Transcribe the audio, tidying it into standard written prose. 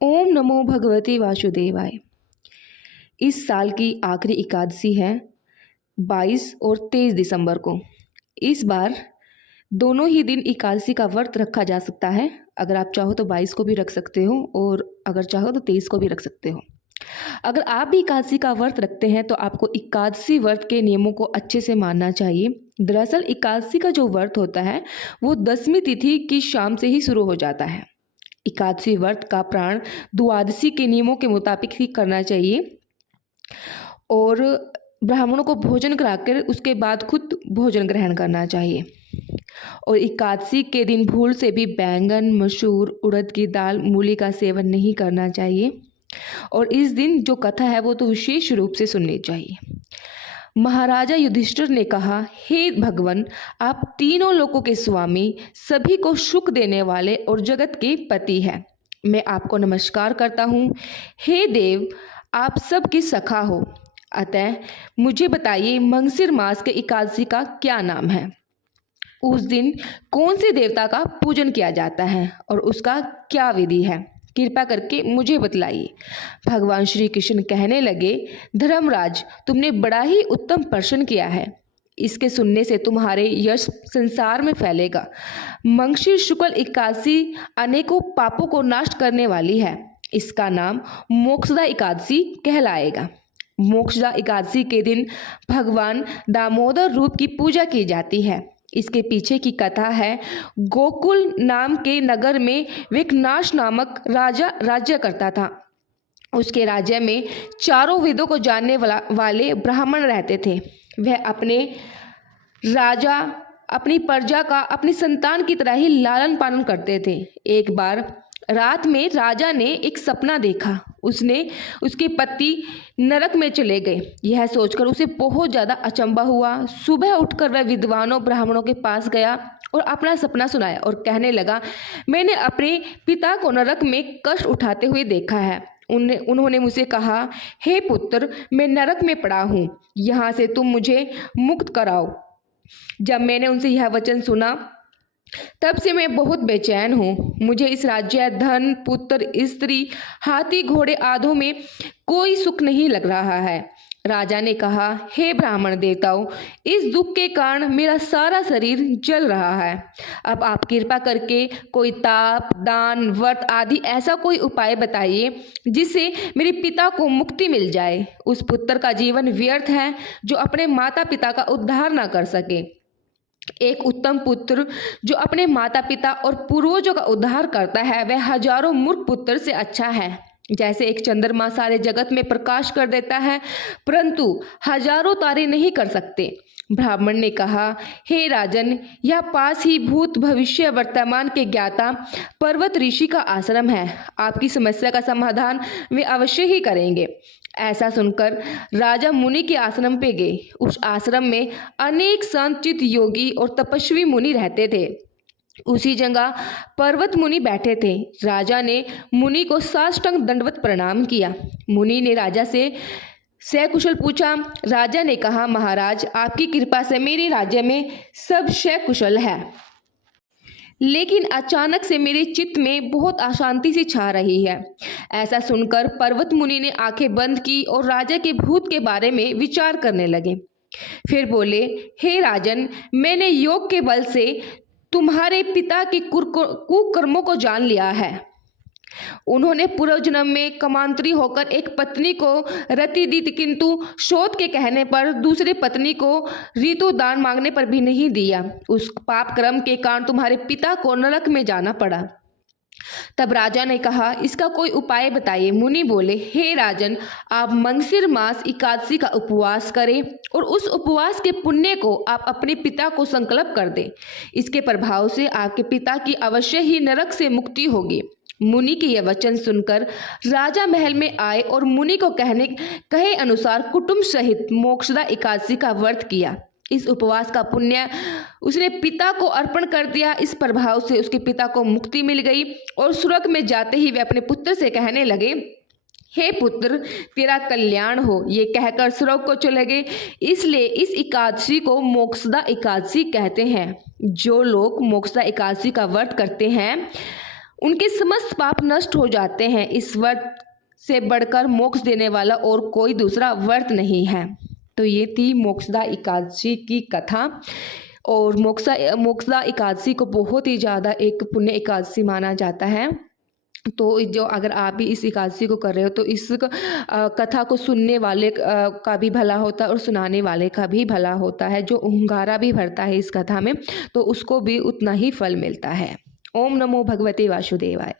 ओम नमो भगवते वासुदेवाय। इस साल की आखिरी एकादशी है 22 और 23 दिसंबर को। इस बार दोनों ही दिन एकादशी का व्रत रखा जा सकता है। अगर आप चाहो तो 22 को भी रख सकते हो और अगर चाहो तो 23 को भी रख सकते हो। अगर आप भी एकादशी का व्रत रखते हैं तो आपको एकादशी व्रत के नियमों को अच्छे से मानना चाहिए। दरअसल एकादशी का जो व्रत होता है वो 10वीं तिथि की शाम से ही शुरू हो जाता है। एकादशी व्रत का प्राण द्वादशी के नियमों के मुताबिक ही करना चाहिए और ब्राह्मणों को भोजन कराकर उसके बाद खुद भोजन ग्रहण करना चाहिए। और एकादशी के दिन भूल से भी बैंगन, मसूर, उड़द की दाल, मूली का सेवन नहीं करना चाहिए। और इस दिन जो कथा है वो तो विशेष रूप से सुननी चाहिए। महाराजा युधिष्ठिर ने कहा, हे भगवान, आप तीनों लोकों के स्वामी, सभी को सुख देने वाले और जगत के पति हैं। मैं आपको नमस्कार करता हूँ। हे देव, आप सबकी सखा हो, अतः मुझे बताइए मंगसिर मास के एकादशी का क्या नाम है। उस दिन कौन से देवता का पूजन किया जाता है और उसका क्या विधि है, कृपा करके मुझे बतलाइए। भगवान श्री कृष्ण कहने लगे, धर्मराज, तुमने बड़ा ही उत्तम प्रश्न किया है। इसके सुनने से तुम्हारे यश संसार में फैलेगा। मंगशीर शुक्ल एकादशी अनेकों पापों को नष्ट करने वाली है। इसका नाम मोक्षदा एकादशी कहलाएगा। मोक्षदा एकादशी के दिन भगवान दामोदर रूप की पूजा की जाती है। इसके पीछे की कथा है, गोकुल नाम के नगर में विकनाश नामक राजा राज्य करता था। उसके राज्य में चारों वेदों को जानने वाले ब्राह्मण रहते थे। वह अपने राजा अपनी प्रजा का अपनी संतान की तरह ही लालन पालन करते थे। एक बार रात में राजा ने एक सपना देखा। उसके पति नरक में चले गए। यह सोचकर उसे बहुत ज़्यादा अचंभा हुआ। सुबह उठकर वह विद्वानों ब्राह्मणों के पास गया और अपना सपना सुनाया और कहने लगा, मैंने अपने पिता को नरक में कष्ट उठाते हुए देखा है। उन्होंने मुझे कहा, हे पुत्र, मैं नरक में पड़ा हूँ, यहाँ से तुम मुझे मुक्त कराओ। जब मैंने उनसे यह वचन सुना तब से मैं बहुत बेचैन हूँ। मुझे इस राज्य, धन, पुत्र, स्त्री, हाथी, घोड़े आदि में कोई सुख नहीं लग रहा है। राजा ने कहा, हे ब्राह्मण देवताओं, इस दुख के कारण मेरा सारा शरीर जल रहा है। अब आप कृपा करके कोई ताप, दान, व्रत आदि ऐसा कोई उपाय बताइए जिससे मेरे पिता को मुक्ति मिल जाए। उस पुत्र का जीवन व्यर्थ है जो अपने माता पिता का उद्धार न कर सके। एक उत्तम पुत्र जो अपने माता पिता और पूर्वजों का उद्धार करता है वह हजारों मूर्ख पुत्र से अच्छा है। जैसे एक चंद्रमा सारे जगत में प्रकाश कर देता है परंतु हजारों तारे नहीं कर सकते। ब्राह्मण ने कहा, हे राजन, यह पास ही भूत भविष्य वर्तमान के ज्ञाता पर्वत ऋषि का आश्रम है। आपकी समस्या का समाधान वे अवश्य ही करेंगे। ऐसा सुनकर राजा मुनि के आश्रम पे गए। उस आश्रम में अनेक संचित योगी और तपस्वी मुनि रहते थे। उसी जगह पर्वत मुनि बैठे थे। राजा ने मुनि को साष्टांग दंडवत प्रणाम किया। मुनि ने राजा से सकुशल पूछा। राजा ने कहा, महाराज, आपकी कृपा से मेरे राज्य में सब सकुशल है, लेकिन अचानक से मेरे चित्त में बहुत अशांति सी छा रही है। ऐसा सुनकर पर्वत मुनि ने आंखें बंद की और राजा के भूत के बारे में विचार करने लगे। फिर बोले, हे राजन, मैंने योग के बल से तुम्हारे पिता के कुकर्मों को जान लिया है। उन्होंने पूर्व जन्म में कमांतरी होकर एक पत्नी को रति दी, किंतु शोध के कहने पर दूसरे पत्नी को ऋतु दान मांगने पर भी नहीं दिया। उस पाप कर्म के कारण तुम्हारे पिता को नरक में जाना पड़ा। तब राजा ने कहा, इसका कोई उपाय बताइए। मुनि बोले, हे राजन, आप मंगसिर मास एकादशी का उपवास करें और उस उपवास के पुण्य को आप अपने पिता को संकल्प कर दें। इसके प्रभाव से आपके पिता की अवश्य ही नरक से मुक्ति होगी। मुनि के यह वचन सुनकर राजा महल में आए और मुनि को कहे अनुसार कुटुंब सहित मोक्षदा एकादशी का व्रत किया। इस उपवास का पुण्य उसने पिता को अर्पण कर दिया। इस प्रभाव से उसके पिता को मुक्ति मिल गई और स्वर्ग में जाते ही वे अपने पुत्र से कहने लगे, हे पुत्र, तेरा कल्याण हो। ये कहकर स्वर्ग को चले गए। इसलिए इस एकादशी को मोक्षदा एकादशी कहते हैं। जो लोग मोक्षदा एकादशी का व्रत करते हैं उनके समस्त पाप नष्ट हो जाते हैं। इस व्रत से बढ़कर मोक्ष देने वाला और कोई दूसरा व्रत नहीं है। तो ये थी मोक्षदा एकादशी की कथा। और मोक्षदा एकादशी को बहुत ही ज़्यादा एक पुण्य एकादशी माना जाता है। तो जो अगर आप भी इस एकादशी को कर रहे हो तो इस कथा को सुनने वाले का भी भला होता है और सुनाने वाले का भी भला होता है। जो hunगारा भी भरता है इस कथा में तो उसको भी उतना ही फल मिलता है। ओम नमो भगवते वासुदेवाय।